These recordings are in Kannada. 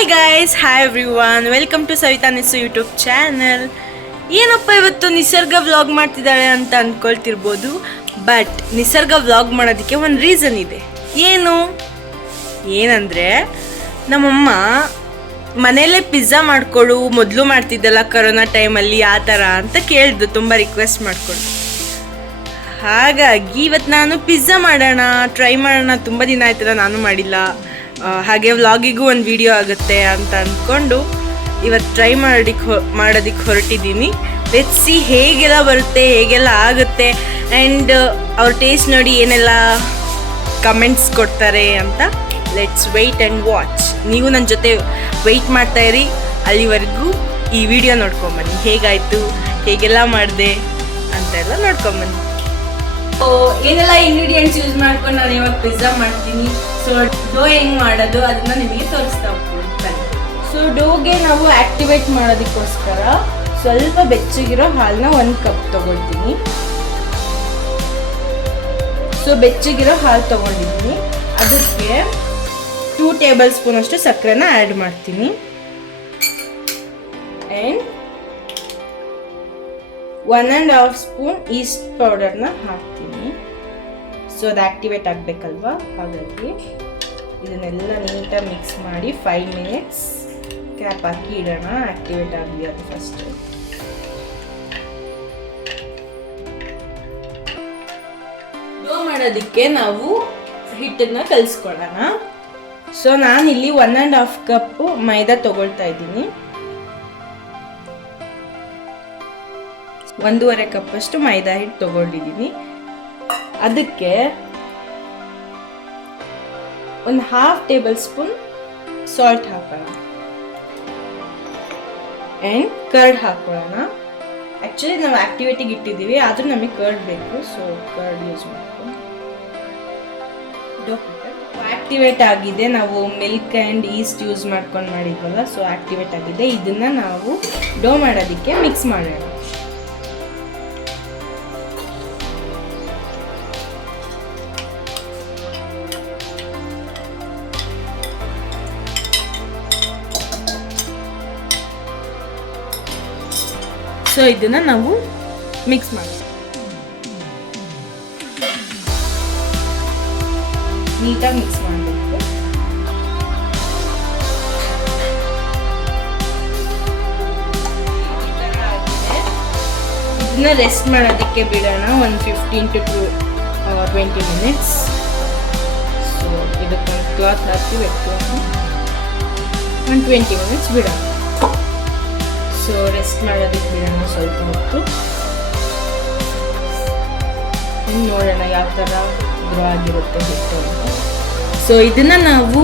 Hi guys, hi everyone, welcome to Savita Nissu YouTube channel. ಏನಪ್ಪ ಇವತ್ತು ನಿಸರ್ಗ ವ್ಲಾಗ್ ಮಾಡ್ತಿದ್ದಾಳೆ ಅಂತ ಅಂದ್ಕೊಳ್ತಿರ್ಬೋದು. ಬಟ್ ನಿಸರ್ಗ ವ್ಲಾಗ್ ಮಾಡೋದಕ್ಕೆ ಒಂದು ರೀಸನ್ ಇದೆ. ಏನಂದರೆ ನಮ್ಮಮ್ಮ ಮನೆಯಲ್ಲೇ ಪಿಜ್ಜಾ ಮಾಡಿಕೊಡು, ಮೊದಲು ಮಾಡ್ತಿದ್ದಲ್ಲ ಕರೋನಾ ಟೈಮಲ್ಲಿ ಆ ಥರ ಅಂತ ಕೇಳಿದ್ದು, ತುಂಬ ರಿಕ್ವೆಸ್ಟ್ ಮಾಡಿಕೊಂಡು. ಹಾಗಾಗಿ ಇವತ್ತು ನಾನು ಪಿಜ್ಜಾ ಟ್ರೈ ಮಾಡೋಣ. ತುಂಬ ದಿನ ಆಯ್ತಲ್ಲ ನಾನು ಮಾಡಿಲ್ಲ, ಹಾಗೆ ವ್ಲಾಗಿಗೂ ಒಂದು ವಿಡಿಯೋ ಆಗುತ್ತೆ ಅಂತ ಅಂದ್ಕೊಂಡು ಇವತ್ತು ಟ್ರೈ ಮಾಡೋದಕ್ಕೆ ಹೊರಟಿದ್ದೀನಿ. ಲೆಟ್ಸ್ ಸಿ ಹೇಗೆಲ್ಲ ಬರುತ್ತೆ, ಹೇಗೆಲ್ಲ ಆಗುತ್ತೆ, ಆ್ಯಂಡ್ ಅವ್ರ ಟೇಸ್ಟ್ ನೋಡಿ ಏನೆಲ್ಲ ಕಮೆಂಟ್ಸ್ ಕೊಡ್ತಾರೆ ಅಂತ. Let's wait and watch. ನೀವು ನನ್ನ ಜೊತೆ ವೆಯ್ಟ್ ಮಾಡ್ತಾಯಿರಿ. ಅಲ್ಲಿವರೆಗೂ ಈ ವಿಡಿಯೋ ನೋಡ್ಕೊಂಬನ್ನಿ, ಹೇಗಾಯಿತು, ಹೇಗೆಲ್ಲ ಮಾಡಿದೆ ಅಂತೆಲ್ಲ ನೋಡ್ಕೊಂಬನ್ನಿ. ಸೊ ಏನೆಲ್ಲ ಇಂಗ್ರೀಡಿಯೆಂಟ್ಸ್ ಯೂಸ್ ಮಾಡ್ಕೊಂಡು ನಾನು ಇವಾಗ ಪಿಜ್ಜಾ ಮಾಡ್ತೀನಿ. ಸೊ ಡೋ ಹೆಂಗೆ ಮಾಡೋದು ಅದನ್ನು ನಿಮಗೆ ತೋರಿಸ್ತಾ ಹೋಗ್ತೀನಿ. ಸೊ ಡೋಗೆ ನಾವು ಆ್ಯಕ್ಟಿವೇಟ್ ಮಾಡೋದಕ್ಕೋಸ್ಕರ ಸ್ವಲ್ಪ ಬೆಚ್ಚಗಿರೋ ಹಾಲನ್ನ 1 ಕಪ್ ತೊಗೊಳ್ತೀನಿ. ಸೊ ಬೆಚ್ಚಗಿರೋ ಹಾಲು ತೊಗೊಂಡಿದ್ದೀನಿ. ಅದಕ್ಕೆ 2 ಟೇಬಲ್ ಸ್ಪೂನ್ ಅಷ್ಟು ಸಕ್ಕರೆನ ಆ್ಯಡ್ ಮಾಡ್ತೀನಿ. ಆ್ಯಂಡ್ 1.5 ಸ್ಪೂನ್ ಈಸ್ಟ್ ಪೌಡರ್ನ ಹಾಕ್ತೀನಿ. ಸೊ ಅದು ಆ್ಯಕ್ಟಿವೇಟ್ ಆಗಬೇಕಲ್ವಾ, ಹಾಗಾಗಿ ಇದನ್ನೆಲ್ಲ ನೀಟಾಗಿ ಮಿಕ್ಸ್ ಮಾಡಿ 5 ಮಿನಿಟ್ಸ್ ಕ್ಯಾಪ್ ಹಾಕಿ ಇಡೋಣ. ಆ್ಯಕ್ಟಿವೇಟ್ ಆಗಲಿ ಅದು ಫಸ್ಟು. ಡೋ ಮಾಡೋದಕ್ಕೆ ನಾವು ಹಿಟ್ಟನ್ನು ಕಲಿಸ್ಕೊಳ್ಳೋಣ. ಸೊ ನಾನಿಲ್ಲಿ 1.5 ಕಪ್ ಮೈದಾ ತೊಗೊಳ್ತಾ ಇದ್ದೀನಿ. 1.5 ಕಪ್ಪಷ್ಟು ಮೈದಾ ಹಿಟ್ಟು ತೊಗೊಂಡಿದ್ದೀನಿ. ಅದಕ್ಕೆ 1/2 ಟೇಬಲ್ ಸ್ಪೂನ್ ಸಾಲ್ಟ್ ಹಾಕೋಣ ಆ್ಯಂಡ್ ಕರ್ಡ್ ಹಾಕೊಳ್ಳೋಣ. ಆ್ಯಕ್ಚುಲಿ ನಾವು ಆ್ಯಕ್ಟಿವೇಟಿಗೆ ಇಟ್ಟಿದ್ದೀವಿ, ಆದರೂ ನಮಗೆ ಕರ್ಡ್ ಬೇಕು. ಸೊ ಕರ್ಡ್ ಯೂಸ್ ಮಾಡ್ಕೊಂಡು ಆ್ಯಕ್ಟಿವೇಟ್ ಆಗಿದೆ. ನಾವು ಮಿಲ್ಕ್ ಆ್ಯಂಡ್ ಈಸ್ಟ್ ಯೂಸ್ ಮಾಡ್ಕೊಂಡು ಮಾಡಿದ್ವಲ್ಲ, ಸೊ ಆ್ಯಕ್ಟಿವೇಟ್ ಆಗಿದೆ. ಇದನ್ನು ನಾವು ಡೋ ಮಾಡೋದಕ್ಕೆ ಮಿಕ್ಸ್ ಮಾಡೋಣ. ಸೊ ಇದನ್ನು ನಾವು ಮಿಕ್ಸ್ ಮಾಡಿ ನೀಟಾಗಿ ಮಿಕ್ಸ್ ಮಾಡಬೇಕು. ಇದನ್ನ ರೆಸ್ಟ್ ಮಾಡೋದಕ್ಕೆ ಬಿಡೋಣ ಒಂದು 15 to 20 ಮಿನಿಟ್ಸ್. ಸೊ ಇದಕ್ಕೊಂದು ಕ್ಲಾತ್ ಹಾಕಿ ಒಂದು 20 ಮಿನಿಟ್ಸ್ ಬಿಡೋಣ. ಸೊ ರೆಸ್ಟ್ ಮಾಡೋದಕ್ಕೆ ಬಿಡೋಣ ಸ್ವಲ್ಪ ಹೊತ್ತು. ನೋಡೋಣ ಯಾವ ಥರ ಗ್ರೋ ಆಗಿರುತ್ತೆ ಹಿಟ್ಟು ಅಂತ. ಸೊ ಇದನ್ನು ನಾವು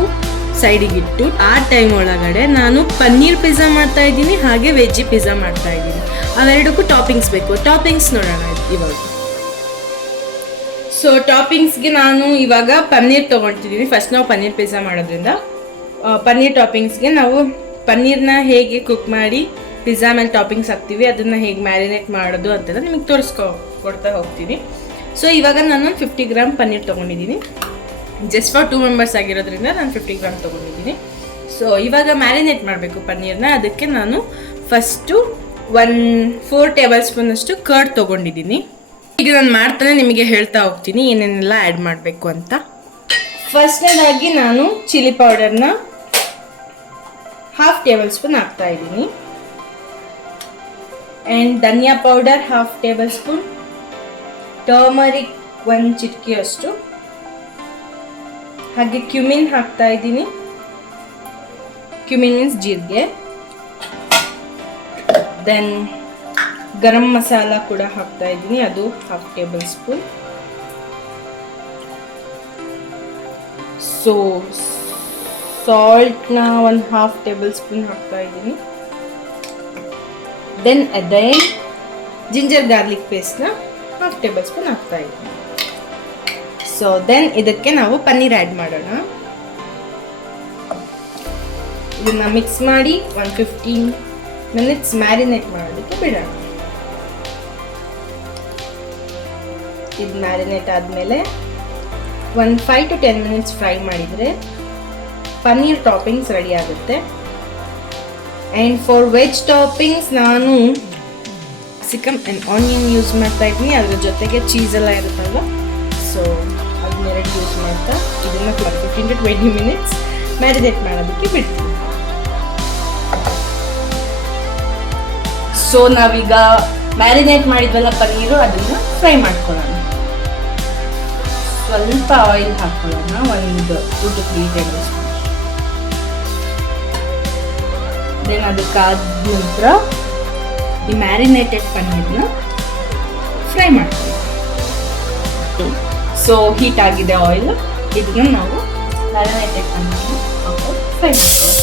ಸೈಡಿಗಿಟ್ಟು ಆ ಟೈಮ್ ಒಳಗಡೆ ನಾನು ಪನ್ನೀರ್ ಪಿಜ್ಜಾ ಮಾಡ್ತಾ ಇದ್ದೀನಿ, ಹಾಗೆ ವೆಜ್ಜಿ ಪಿಜ್ಜಾ ಮಾಡ್ತಾ ಇದ್ದೀನಿ. ಅವೆರಡಕ್ಕೂ ಟಾಪಿಂಗ್ಸ್ ಬೇಕು. ಟಾಪಿಂಗ್ಸ್ ನೋಡೋಣ ಇವಾಗ. ಸೊ ಟಾಪಿಂಗ್ಸ್ಗೆ ನಾನು ಇವಾಗ ಪನ್ನೀರ್ ತೊಗೊಳ್ತಿದ್ದೀನಿ. ಫಸ್ಟ್ ನಾವು ಪನ್ನೀರ್ ಪಿಜ್ಜಾ ಮಾಡೋದ್ರಿಂದ ಪನ್ನೀರ್ ಟಾಪಿಂಗ್ಸ್ಗೆ ನಾವು ಪನ್ನೀರ್ನ ಹೇಗೆ ಕುಕ್ ಮಾಡಿ ಪಿಜ್ಜಾ ಮೇಲೆ ಟಾಪಿಂಗ್ಸ್ ಹಾಕ್ತೀವಿ, ಅದನ್ನು ಹೇಗೆ ಮ್ಯಾರಿನೇಟ್ ಮಾಡೋದು ಅಂತೆಲ್ಲ ನಿಮಗೆ ಕೊಡ್ತಾ ಹೋಗ್ತೀನಿ. ಸೊ ಇವಾಗ ನಾನು 50 ಗ್ರಾಮ್ ಪನ್ನೀರ್ ತೊಗೊಂಡಿದ್ದೀನಿ. ಜಸ್ಟ್ ಫಾರ್ 2 ಮೆಂಬರ್ಸ್ ಆಗಿರೋದ್ರಿಂದ ನಾನು 50 ಗ್ರಾಮ್ ತೊಗೊಂಡಿದ್ದೀನಿ. ಸೊ ಇವಾಗ ಮ್ಯಾರಿನೇಟ್ ಮಾಡಬೇಕು ಪನ್ನೀರ್ನ. ಅದಕ್ಕೆ ನಾನು ಫಸ್ಟು 4 ಟೇಬಲ್ ಸ್ಪೂನ್ ಅಷ್ಟು ಕರ್ಡ್ ತೊಗೊಂಡಿದ್ದೀನಿ. ಈಗ ನಾನು ಮಾಡ್ತಾನೆ ನಿಮಗೆ ಹೇಳ್ತಾ ಹೋಗ್ತೀನಿ ಏನೇನೆಲ್ಲ ಆ್ಯಡ್ ಮಾಡಬೇಕು ಅಂತ. ಫಸ್ಟ್ನೇದಾಗಿ ನಾನು ಚಿಲ್ಲಿ ಪೌಡರ್ನ 1/2 ಟೇಬಲ್ ಸ್ಪೂನ್ ಹಾಕ್ತಾ ಇದ್ದೀನಿ. ಆ್ಯಂಡ್ ಧನಿಯಾ ಪೌಡರ್ 1/2 ಟೇಬಲ್ ಸ್ಪೂನ್, ಟರ್ಮರಿಕ್ 1 ಚಿಟಿಕೆ ಅಷ್ಟು, ಹಾಗೆ ಕ್ಯುಮಿನ್ ಹಾಕ್ತಾ ಇದ್ದೀನಿ. ಕ್ಯುಮಿನ್ ಮೀನ್ಸ್ ಜೀರಿಗೆ. ದೆನ್ ಗರಂ ಮಸಾಲ ಕೂಡ ಹಾಕ್ತಾ ಇದ್ದೀನಿ, ಅದು 1/2 ಟೇಬಲ್ ಸ್ಪೂನ್. ಸೊ ಸಾಲ್ಟ್ನ 1/2 ಟೇಬಲ್ ಸ್ಪೂನ್ ಹಾಕ್ತಾ ಇದ್ದೀನಿ. ದೆನ್ ಅಗೈನ್ ಜಿಂಜರ್ ಗಾರ್ಲಿಕ್ ಪೇಸ್ಟ್ನ 1/2 ಟೇಬಲ್ ಸ್ಪೂನ್ ಹಾಕ್ತಾ ಇದ್ದೀನಿ. ಸೊ ದೆನ್ ಇದಕ್ಕೆ ನಾವು ಪನ್ನೀರ್ ಆ್ಯಡ್ ಮಾಡೋಣ. ಇದನ್ನ ಮಿಕ್ಸ್ ಮಾಡಿ 15 ಮಿನಿಟ್ಸ್ ಮ್ಯಾರಿನೇಟ್ ಮಾಡೋದಕ್ಕೆ ಬಿಡೋಣ. ಇದು ಮ್ಯಾರಿನೇಟ್ ಆದಮೇಲೆ 5 to 10 ಮಿನಿಟ್ಸ್ ಫ್ರೈ ಮಾಡಿದರೆ ಪನ್ನೀರ್ ಟಾಪಿಂಗ್ಸ್ ರೆಡಿ ಆಗುತ್ತೆ. ಆ್ಯಂಡ್ ಫಾರ್ ವೆಜ್ ಟಾಪಿಂಗ್ಸ್ ನಾನು ಸಿಕಮ್ ಆ್ಯಂಡ್ ಆನಿಯನ್ ಯೂಸ್ ಮಾಡ್ತಾ ಇದ್ದೀನಿ. ಅದ್ರ ಜೊತೆಗೆ ಚೀಸೆಲ್ಲ ಇರುತ್ತಲ್ವ, ಸೊ ಅದನ್ನೆರಡು ಯೂಸ್ ಮಾಡ್ತಾ ಇದನ್ನು 15 to 20 minutes ಮ್ಯಾರಿನೇಟ್ ಮಾಡೋದಕ್ಕೆ ಬಿಡ್ತೀನಿ. ಸೊ ನಾವೀಗ ಮ್ಯಾರಿನೇಟ್ ಮಾಡಿದ್ವಲ್ಲ ಪನ್ನೀರು, ಅದನ್ನು ಫ್ರೈ ಮಾಡ್ಕೊಳ್ಳೋಣ. ಸ್ವಲ್ಪ ಆಯಿಲ್ ಹಾಕೊಳ್ಳೋಣ, ಒಂದು 2 to 3 ಟೇಬಲ್ ಸ್ಪೂನ್. ದೆನ್ ಅದಕ್ಕಾದ ನಂತರ ಈ ಮ್ಯಾರಿನೇಟೆಡ್ ಪನ್ನೀರ್ನ ಫ್ರೈ ಮಾಡ್ತೀವಿ. ಸೊ ಹೀಟ್ ಆಗಿದೆ ಆಯಿಲ್, ಇದನ್ನ ನಾವು ಮ್ಯಾರಿನೇಟೆಡ್ ಪನ್ನೀರ್ನ ಹಾಕೊಂಡು ಫ್ರೈ ಮಾಡ್ತೀವಿ.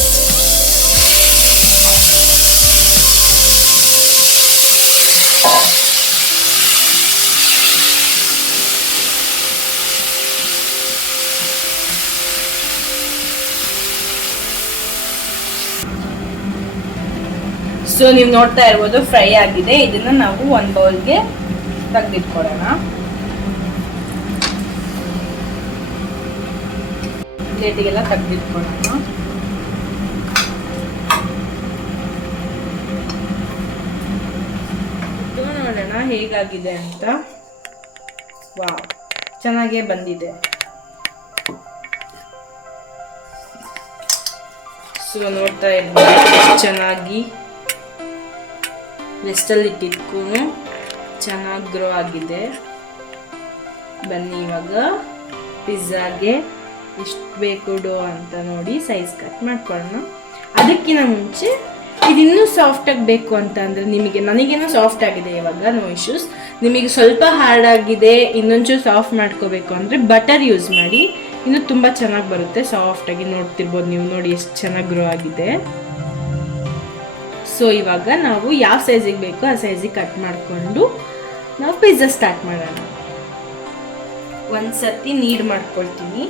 ಸೊ ನೀವು ನೋಡ್ತಾ ಇರ್ಬೋದು ಫ್ರೈ ಆಗಿದೆ. ಇದನ್ನ ನಾವು ಒಂದು ಬೌಲ್ಗೆ ತೆಗೆದಿಟ್ಕೊಳ್ಳೋಣ. ಪ್ಲೇಟಿಗೆಲ್ಲ ತೆಗೆದಿಟ್ಕೊಳ್ಳೋಣ. ನೋಡೋಣ ಹೇಗಾಗಿದೆ ಅಂತ. ವಾವ್, ಚೆನ್ನಾಗೇ ಬಂದಿದೆ. ಸೊ ನೋಡ್ತಾ ಇರ್ಬೋದು ಚೆನ್ನಾಗಿ ರೆಸ್ಟಲ್ಲಿ ಇಟ್ಟಿಟ್ಕೂ ಚೆನ್ನಾಗಿ ಗ್ರೋ ಆಗಿದೆ. ಬನ್ನಿ ಇವಾಗ ಪಿಜ್ಜಾಗೆ ಎಷ್ಟು ಬೇಕು ಡೋ ಅಂತ ನೋಡಿ ಸೈಜ್ ಕಟ್ ಮಾಡ್ಕೊಳ್ಳೋಣ. ಅದಕ್ಕಿಂತ ಮುಂಚೆ ಇದಿನ್ನೂ ಸಾಫ್ಟಾಗಿ ಬೇಕು ಅಂತ ಅಂದರೆ ನಿಮಗೆ, ನನಗೇನೋ ಸಾಫ್ಟ್ ಆಗಿದೆ ಇವಾಗ, ನೋ ಇಶ್ಯೂಸ್. ನಿಮಗೆ ಸ್ವಲ್ಪ ಹಾರ್ಡ್ ಆಗಿದೆ, ಇನ್ನೊಂಚೂರು ಸಾಫ್ಟ್ ಮಾಡ್ಕೋಬೇಕು ಅಂದರೆ ಬಟರ್ ಯೂಸ್ ಮಾಡಿ, ಇನ್ನೂ ತುಂಬ ಚೆನ್ನಾಗಿ ಬರುತ್ತೆ ಸಾಫ್ಟಾಗಿ. ನೋಡ್ತಿರ್ಬೋದು ನೀವು, ನೋಡಿ ಎಷ್ಟು ಚೆನ್ನಾಗಿ ಗ್ರೋ ಆಗಿದೆ. ಸೊ ಇವಾಗ ನಾವು ಯಾವ ಸೈಜಿಗೆ ಬೇಕೋ ಆ ಸೈಜಿಗೆ ಕಟ್ ಮಾಡಿಕೊಂಡು ನಾವು ಪಿಜ್ಜಾ ಸ್ಟಾರ್ಟ್ ಮಾಡೋಣ. ಒಂದ್ಸತಿ ನೀಡ್ ಮಾಡ್ಕೊಳ್ತೀನಿ.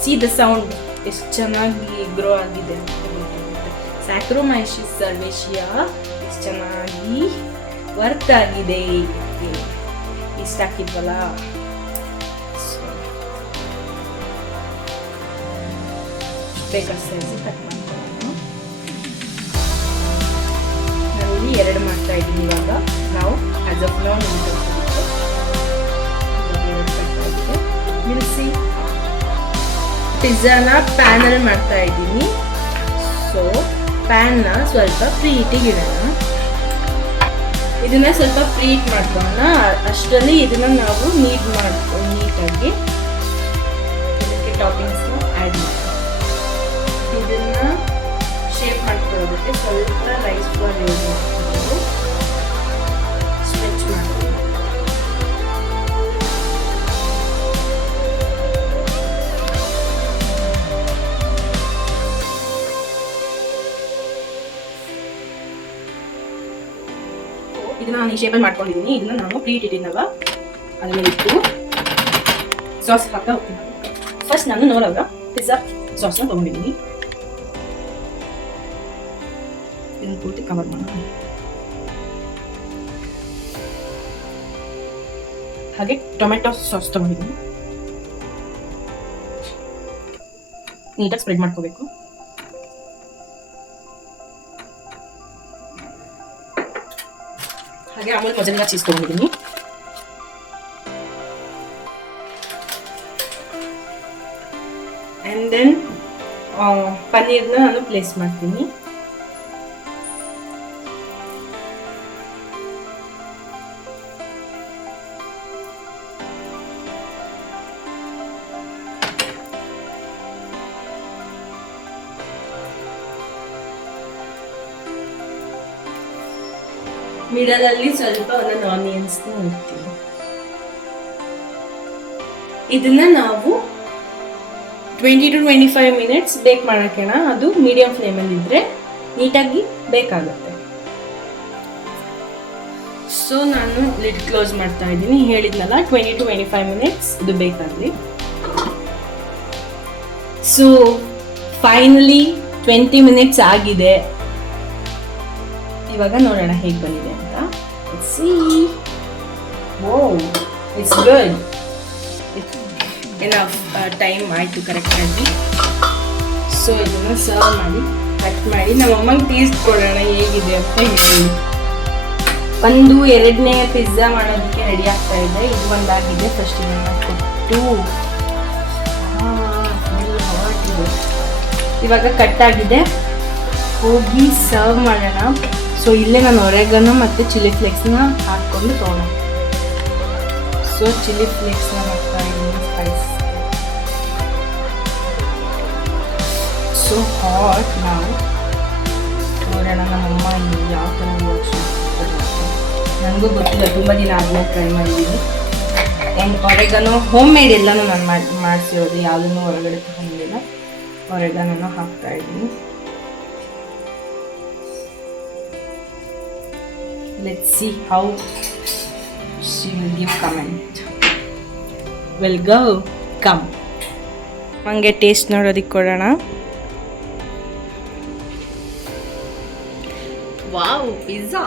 ಸಿ ದ ಸೌಂಡ್, ಎಷ್ಟು ಚೆನ್ನಾಗಿ ಗ್ರೋ ಆಗಿದೆ ಅಂತ. ಸ್ಯಾಕ್ರೋಮೈಸಿಸ್ ಸರ್ವೇಶಿಯಾ ಎಷ್ಟು ಚೆನ್ನಾಗಿ ವರ್ಕ್ ಆಗಿದೆ. ಇಷ್ಟ ಹಾಕಿದ್ವಲ್ಲ, ಬೇಕಾದ ಸೈಜಿಗೆ ಕಟ್ ಮಾಡ್ಕೊಳ್ಳೋಣ. ನಾನಿಲ್ಲಿ 2 ಮಾಡ್ತಾ ಇದ್ದೀನಿ ಇವಾಗ. ನಾವು ಆಸ್ ಆಫ್ ನೌ ನಿಲ್ಲಿಸಿ ಪಿಜ್ಜಾನ ಪ್ಯಾನಲ್ಲಿ ಮಾಡ್ತಾ ಇದ್ದೀನಿ. ಸೊ ಪ್ಯಾನ್ನ ಸ್ವಲ್ಪ ಪ್ರೀಟಿಗೆ ಇಡೋಣ. ಇದನ್ನ ಸ್ವಲ್ಪ ಪ್ರೀಟ್ ಮಾಡ್ಕೊಳ್ಳೋಣ. ಅಷ್ಟರಲ್ಲಿ ಇದನ್ನ ನಾವು ಮಾಡ್ಕೊಂಡು ನೀಟಾಗಿ ಇದಕ್ಕೆ ಟಾಪಿಂಗ್ಸ್ನ ಆ್ಯಡ್ ಮಾಡ್ತೀವಿ. ಇದನ್ನ ಶೇಪ್ ಮಾಡ್ಕೊಳ್ಳೋದಕ್ಕೆ ಸ್ವಲ್ಪ ರೈಸ್ ಫ್ಲೋರ್ ಯೂಸ್ ಮಾಡ್ಕೊಂಡು ಸ್ಟ್ರೆಚ್ ಮಾಡ್ತೀವಿ. ಇದನ್ನ ನಾನು ಈ ಶೇಪಲ್ಲಿ ಮಾಡ್ಕೊಂಡಿದ್ದೀನಿ. ಇದನ್ನ ನಾನು ಪ್ರೀಟ್ ಇಟ್ಟಿನಲ್ವ ಅದ್ರ ಮೇಲೆ ಇಟ್ಟು ಸಾಸ್ ಹಾಕ್ತಾ ಹೋಗ್ತೀನಿ. ಫಸ್ಟ್ ನಾನು ನೋಡೋವಾಗ ಪಿಜ್ಜಾ ಸಾಸ್ನ ತೊಗೊಂಡಿದ್ದೀನಿ. ಇದನ್ನು ಪೂರ್ತಿ ಕವರ್ ಮಾಡೋಣ. ಹಾಗೆ ಟೊಮೆಟೊ ಸಾಸ್ ತೊಗೊಂಡಿದ್ದೀನಿ. ನೀಟಾಗಿ ಸ್ಪ್ರೆಡ್ ಮಾಡ್ಕೋಬೇಕು. ಹಾಗೆ ಅಮೂಲ್ ಮೊಜರೆಲ್ಲಾ ಚೀಸ್ ತೊಗೊಂಡಿದ್ದೀನಿ. ಆ್ಯಂಡ್ ದೆನ್ ಪನ್ನೀರ್ನ ನಾನು ಪ್ಲೇಸ್ ಮಾಡ್ತೀನಿ. ಮಿಡಲಲ್ಲಿ ಸ್ವಲ್ಪ ಒಂದೊಂದು ಆನಿಯನ್ಸ್ನ ಇಡ್ತೀನಿ. ಇದನ್ನ ನಾವು 20 to 25 minutes ಬೇಕ್ ಮಾಡೋಣ. ಅದು ಮೀಡಿಯಂ ಫ್ಲೇಮಲ್ಲಿ ಇದ್ರೆ ನೀಟಾಗಿ ಬೇಕಾಗುತ್ತೆ. ಸೊ ನಾನು ಲಿಡ್ ಕ್ಲೋಸ್ ಮಾಡ್ತಾ ಇದ್ದೀನಿ. ಹೇಳಿದ್ನಲ್ಲ 20 to 25 minutes ಇದು ಬೇಕಾಗಲಿ. ಸೊ ಫೈನಲಿ 20 minutes ಆಗಿದೆ. ಇವಾಗ ನೋಡೋಣ ಹೇಗೆ ಬಂದಿದೆ ಅಂತ. It's good. ಎನಫ್ ಟೈಮ್ ಆಯಿತು ಕರೆಕ್ಟಾಗಿ. ಸೊ ಇದನ್ನು ಸರ್ವ್ ಮಾಡಿ ಕಟ್ ಮಾಡಿ ನಮ್ಮ ಅಮ್ಮಂಗೆ ಟೇಸ್ಟ್ ಕೊಡೋಣ ಹೇಗಿದೆ ಅಂತ ಹೇಳಿ. ಒಂದು ಎರಡನೇ ಪಿಜ್ಜಾ ಮಾಡೋದಕ್ಕೆ ರೆಡಿ ಆಗ್ತಾ ಇದೆ. ಇದು ಒಂದಾಗಿದೆ. ಫಸ್ಟ್ ಇದನ್ನು ಕೊಟ್ಟು ಇವಾಗ ಕಟ್ ಆಗಿದೆ. ಹೋಗಿ ಸರ್ವ್ ಮಾಡೋಣ. ಸೊ ಇಲ್ಲೇ ನಾನು ಒರೆಗನು ಮತ್ತು ಚಿಲ್ಲಿ ಫ್ಲೇಕ್ಸ್ನ ಹಾಕ್ಕೊಂಡು ತೊಗೊಳ. ಸೊ ಚಿಲ್ಲಿ ಫ್ಲೇಕ್ಸ್ನ ಹಾಕ್ತಾ ಇದ್ದೀನಿ. Spice so hot. ನಾವು ನೋಡೋಣ ನಮ್ಮಮ್ಮ ಯಾವ ಥರ ಯೋಚನೆ ನನಗೂ ಗೊತ್ತಿಲ್ಲ. ತುಂಬ ದಿನ ಆದ್ಮೇಲೆ ಟ್ರೈ ಮಾಡಿದ್ದೀನಿ. ಆ್ಯಂಡ್ ಒರೆಗನು ಹೋಮ್ ಮೇಡ್ ಎಲ್ಲನೂ ನಾನು ಮಾಡಿಸಿರೋದು, ಯಾವುದನ್ನು ಹೊರಗಡೆ ತಗೊಂಡಿಲ್ಲ. ಒರೆಗನೂ ಹಾಕ್ತಾ ಇದ್ದೀನಿ. Let's see how she will give comment. Will go come. ಹಂಗೆ ಟೇಸ್ಟ್ ನೋಡೋದಕ್ಕೆ ಕೊಡೋಣ. ವಾವ್, ಪಿಜ್ಜಾ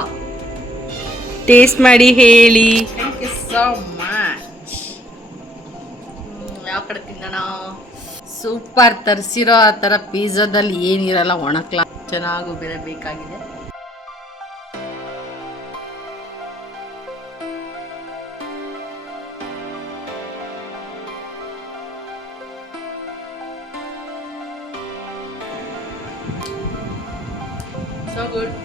ಟೇಸ್ಟ್ ಮಾಡಿ ಹೇಳಿ. Thank you so much. ಯಾವ ಕಡೆ ತಿನ್ನೋಣ? ಸೂಪರ್. ತರಿಸಿರೋ ಆ ಥರ ಪಿಜ್ಜಾದಲ್ಲಿ ಏನಿರಲ್ಲ, ಒಣಕ್ಲ ಚೆನ್ನಾಗೂ ಬೇರೆ ಬೇಕಾಗಿದೆ. So good.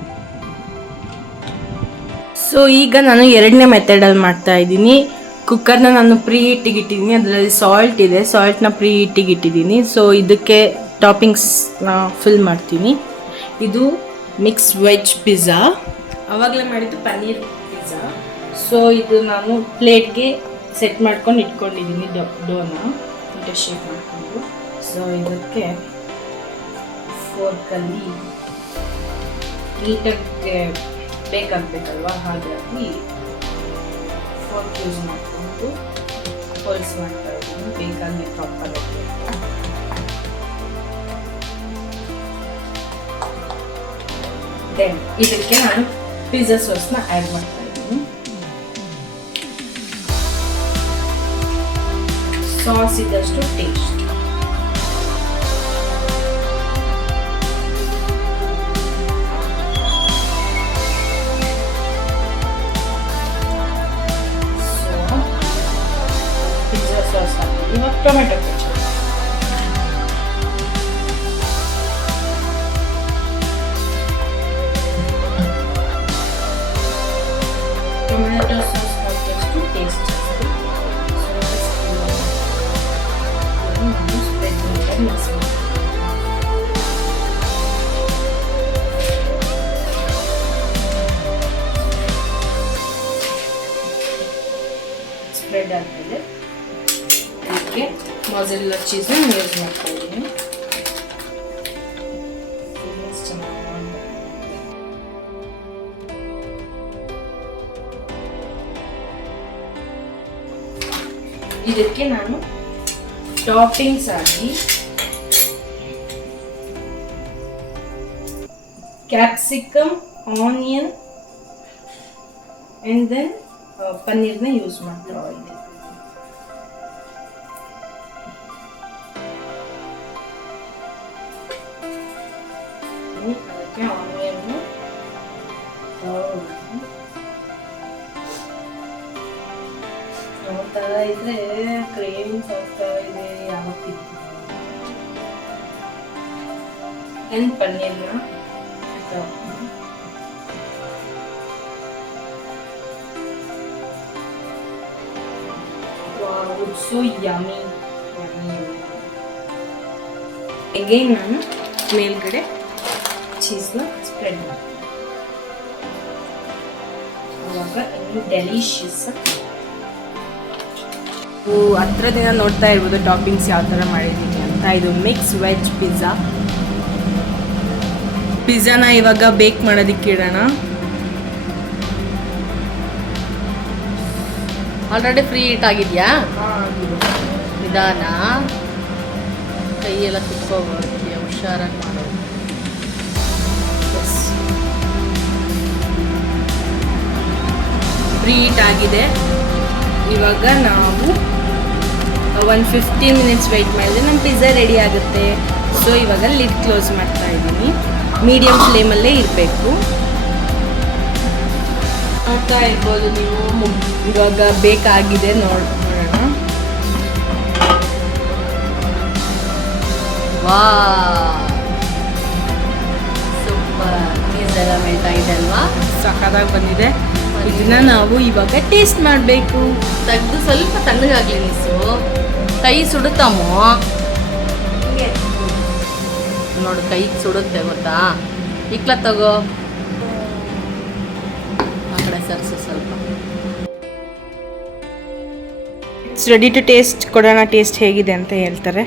ಸೊ ಈಗ ನಾನು ಎರಡನೇ ಮೆಥಡಲ್ಲಿ ಮಾಡ್ತಾ ಇದ್ದೀನಿ. ಕುಕ್ಕರ್ನ ನಾನು ಪ್ರೀ ಹೀಟಿಗೆ ಇಟ್ಟಿದ್ದೀನಿ. ಅದರಲ್ಲಿ ಸಾಲ್ಟ್ ಇದೆ. ಸಾಲ್ಟ್ನ ಪ್ರೀ ಹೀಟಿಗೆ ಇಟ್ಟಿದ್ದೀನಿ. ಸೊ ಇದಕ್ಕೆ ಟಾಪಿಂಗ್ಸ್ನ ಫಿಲ್ ಮಾಡ್ತೀನಿ. ಇದು ಮಿಕ್ಸ್ ವೆಜ್ ಪಿಜ್ಜಾ. ಆವಾಗಲೇ ಮಾಡಿದ್ದು ಪನ್ನೀರ್ ಪಿಜ್ಜಾ. ಸೊ ಇದು ನಾನು ಪ್ಲೇಟ್ಗೆ ಸೆಟ್ ಮಾಡ್ಕೊಂಡು ಇಟ್ಕೊಂಡಿದ್ದೀನಿ. ಡೋನ ಶೇಪ್ ಮಾಡಿಕೊಂಡು. ಸೊ ಇದಕ್ಕೆ ಫೋರ್ಕಲ್ಲಿ ನೀಟಾಗಿ ಬೇಕಾಗಬೇಕಲ್ವ, ಹಾಗಾಗಿ ಫೋರ್ಕ್ ಯೂಸ್ ಮಾಡಿಕೊಂಡು ಹೋಲ್ಸ್ ಮಾಡ್ತಾ ಇದ್ದೀನಿ. ಬೇಕಾಗಿ ಪ್ರಾಪರಾಗಿ ದೆನ್ ಇದಕ್ಕೆ ನಾನು ಪಿಜ್ಜಾ ಸಾಸ್ನ ಆ್ಯಡ್ ಮಾಡ್ತಾ ಇದ್ದೀನಿ. ಸಾಸ್ ಇದ್ದಷ್ಟು ಟೇಸ್ಟ್. ಸಾಸ್ ಹಾಕ್ತೀವಿ. ಇವಾಗ ಟೊಮೆಟೊ ಕೆಚಪ್. ಟೊಮೆಟೊ ಸಾಸ್ ಹಾಕಿದಷ್ಟು ಟೇಸ್ಟ್ ಜಾಸ್ತಿ. ಸ್ಪ್ರೆಡ್ ಮಾಡಿ ಮಿಕ್ಸ್ ಮಾಡಿ. ಸ್ಪ್ರೆಡ್ ಆಗ್ತದೆ. ಅದಕ್ಕೆ ಮೊಜರೆಲ್ಲಾ ಚೀಸ್ನ ಯೂಸ್ ಮಾಡ್ತಾ ಇದ್ದೀನಿ. ಇದಕ್ಕೆ ನಾನು ಟಾಪಿಂಗ್ಸ್ ಆಗಿ ಕ್ಯಾಪ್ಸಿಕಮ್, ಆನಿಯನ್ ಅಂಡ್ ದೆನ್ ಪನ್ನೀರ್ನ ಯೂಸ್ ಮಾಡ್ತಾ ಇದ್ದೀನಿ. ಅದಕ್ಕೆ ಆನಿಯನ್ನು ಯಾವ ಥರ ಇದ್ರೆ ಕ್ರೇವಿಂಗ್ಸ್ ಆಗ್ತಾ ಇದೆ. ಯಾವಾಗ ಅಂಡ್ ಪನ್ನೀರ್ನ ಸೊ ಯಮ್ಮಿ ಯಮ್ಮಿ. ಅಗೈನ್ ನಾನು ಮೇಲ್ಗಡೆ ಚೀಸ್ನ ಸ್ಪ್ರೆಡ್ ಮಾಡ್ತೀನಿ. ಅವಾಗ ಇನ್ನು ಡೆಲಿಷಿಯಸ್. ಹತ್ರದಿಂದ ನೋಡ್ತಾ ಇರ್ಬೋದು ಟಾಪಿಂಗ್ಸ್ ಯಾವ ಥರ ಮಾಡಿದ್ದೀನಿ ಅಂತ. ಇದು ಮಿಕ್ಸ್ ವೆಜ್ ಪಿಜ್ಜಾ. ಪಿಜ್ಜಾನ ಇವಾಗ ಬೇಕ್ ಮಾಡೋದಕ್ಕೆ ಇಡೋಣ. ಆಲ್ರೆಡಿ ಫ್ರೀ ಹೀಟ್ ಆಗಿದೆಯಾ? ನಿಧಾನ, ಕೈಯೆಲ್ಲ ಕುತ್ಕೋಬಾರ್ದು, ಹುಷಾರಾಗಿ ಮಾಡೋದು. ಫ್ರೀ ಹೀಟ್ ಆಗಿದೆ. ಇವಾಗ ನಾವು 150 ಮಿನಿಟ್ಸ್ ವೆಯ್ಟ್ ಮಾಡಿದ್ರೆ ನಮ್ಮ ಪಿಜ್ಜಾ ರೆಡಿ ಆಗುತ್ತೆ. ಸೊ ಇವಾಗ ಲಿಡ್ ಕ್ಲೋಸ್ ಮಾಡ್ತಾ ಇದ್ದೀನಿ. ಮೀಡಿಯಂ ಫ್ಲೇಮಲ್ಲೇ ಇರಬೇಕು. ನೋಡ್ತಾ ಇರ್ಬೋದು ನೀವು, ಇವಾಗ ಬೇಕಾಗಿದೆ ನೋಡೋಣ. ವಾ ಸೂಪರ್, ಚೀಸ್ ಎಲ್ಲ ಮೆಲ್ಟ್ ಆಗಿದೆ ಅಲ್ವಾ? ಸಖತ್ತಾಗಿ ಬಂದಿದೆ. ಇದನ್ನ ನಾವು ಇವಾಗ ಟೇಸ್ಟ್ ಮಾಡಬೇಕು. ತೆಗೆದು ಸ್ವಲ್ಪ ತಣ್ಣಗಾಗ್ಲಿ ನಿಸು, ಕೈ ಸುಡುತ್ತಮ್ಮೋ. ನೋಡು ಕೈ ಸುಡುತ್ತೆ ಗೊತ್ತಾ. ಇಕ್ಲ ತಗೋ, ಆ ಕಡೆ ಸರ್ಸು ಸ್ವಲ್ಪ. It's ready to taste. ಕೊಡೋಣ ಟೇಸ್ಟ್ ಹೇಗಿದೆ ಅಂತ ಹೇಳ್ತಾರೆ.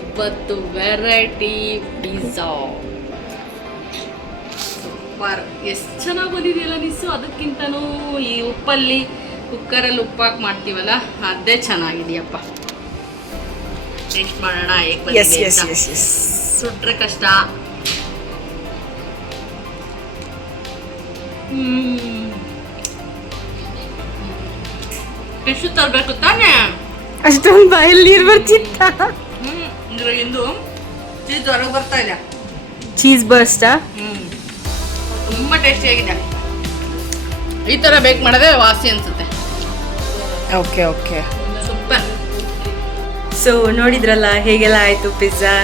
ಇವತ್ತು ವೆರೈಟಿ ಪಿಜ್ಜಾ ಸೂಪರ್. ಎಷ್ಟು ಚೆನ್ನಾಗಿ ಬಂದಿದೆಯಲ್ಲ ನಿಸ್ಸು. ಅದಕ್ಕಿಂತನೂ ಈ ಉಪ್ಪಲ್ಲಿ ಕುಕ್ಕರಲ್ಲಿ ಉಪ್ಪಾಕಿ ಮಾಡ್ತೀವಲ್ಲ ಅದೇ ಚೆನ್ನಾಗಿದೆಯಪ್ಪ. ಟೇಸ್ಟ್ ಮಾಡೋಣ ಹೇಗೆ ಬಂದಿದೆ ಅಂತ. ಸುಟ್ರೆ ಕಷ್ಟ. ಎಷ್ಟು ತರಬೇಕು ತಾನೇ? ಅಷ್ಟೊಂದು ಬಾಯಲ್ಲಿ ನೀರು ಬರ್ತಿತ್ತ. ಇದ್ರಾಗಿಂದು ಚೀಸ್ ಹೊರಗೆ ಬರ್ತಾ ಇದೆ. ಚೀಸ್ ಬರ್ಸ್ಟಾ? ತುಂಬ ಟೇಸ್ಟಿಯಾಗಿದೆ. ಈ ಥರ ಬೇಕ್ ಮಾಡಿದ್ರೆ ವಾಸಿ ಅನ್ಸುತ್ತೆ. Okay okay, super. ಸೊ ನೋಡಿದ್ರಲ್ಲ ಹೇಗೆಲ್ಲ ಆಯಿತು ಪಿಜ್ಜಾ,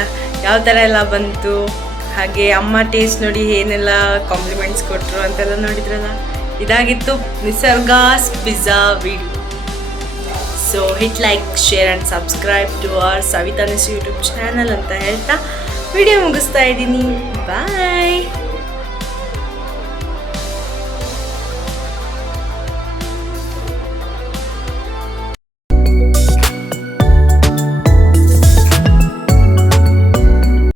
ಯಾವ ಥರ ಎಲ್ಲ ಬಂತು. ಹಾಗೆ ಅಮ್ಮ ಟೇಸ್ಟ್ ನೋಡಿ ಏನೆಲ್ಲ ಕಾಂಪ್ಲಿಮೆಂಟ್ಸ್ ಕೊಟ್ಟರು ಅಂತೆಲ್ಲ ನೋಡಿದ್ರಲ್ಲ. ಇದಾಗಿತ್ತು Nisarga's pizza video. So hit like, share and subscribe to our Savita Nisu YouTube channel ಅಂತ ಹೇಳ್ತಾ ವಿಡಿಯೋ ಮುಗಿಸ್ತಾ ಇದ್ದೀನಿ. ಬಾಯ್.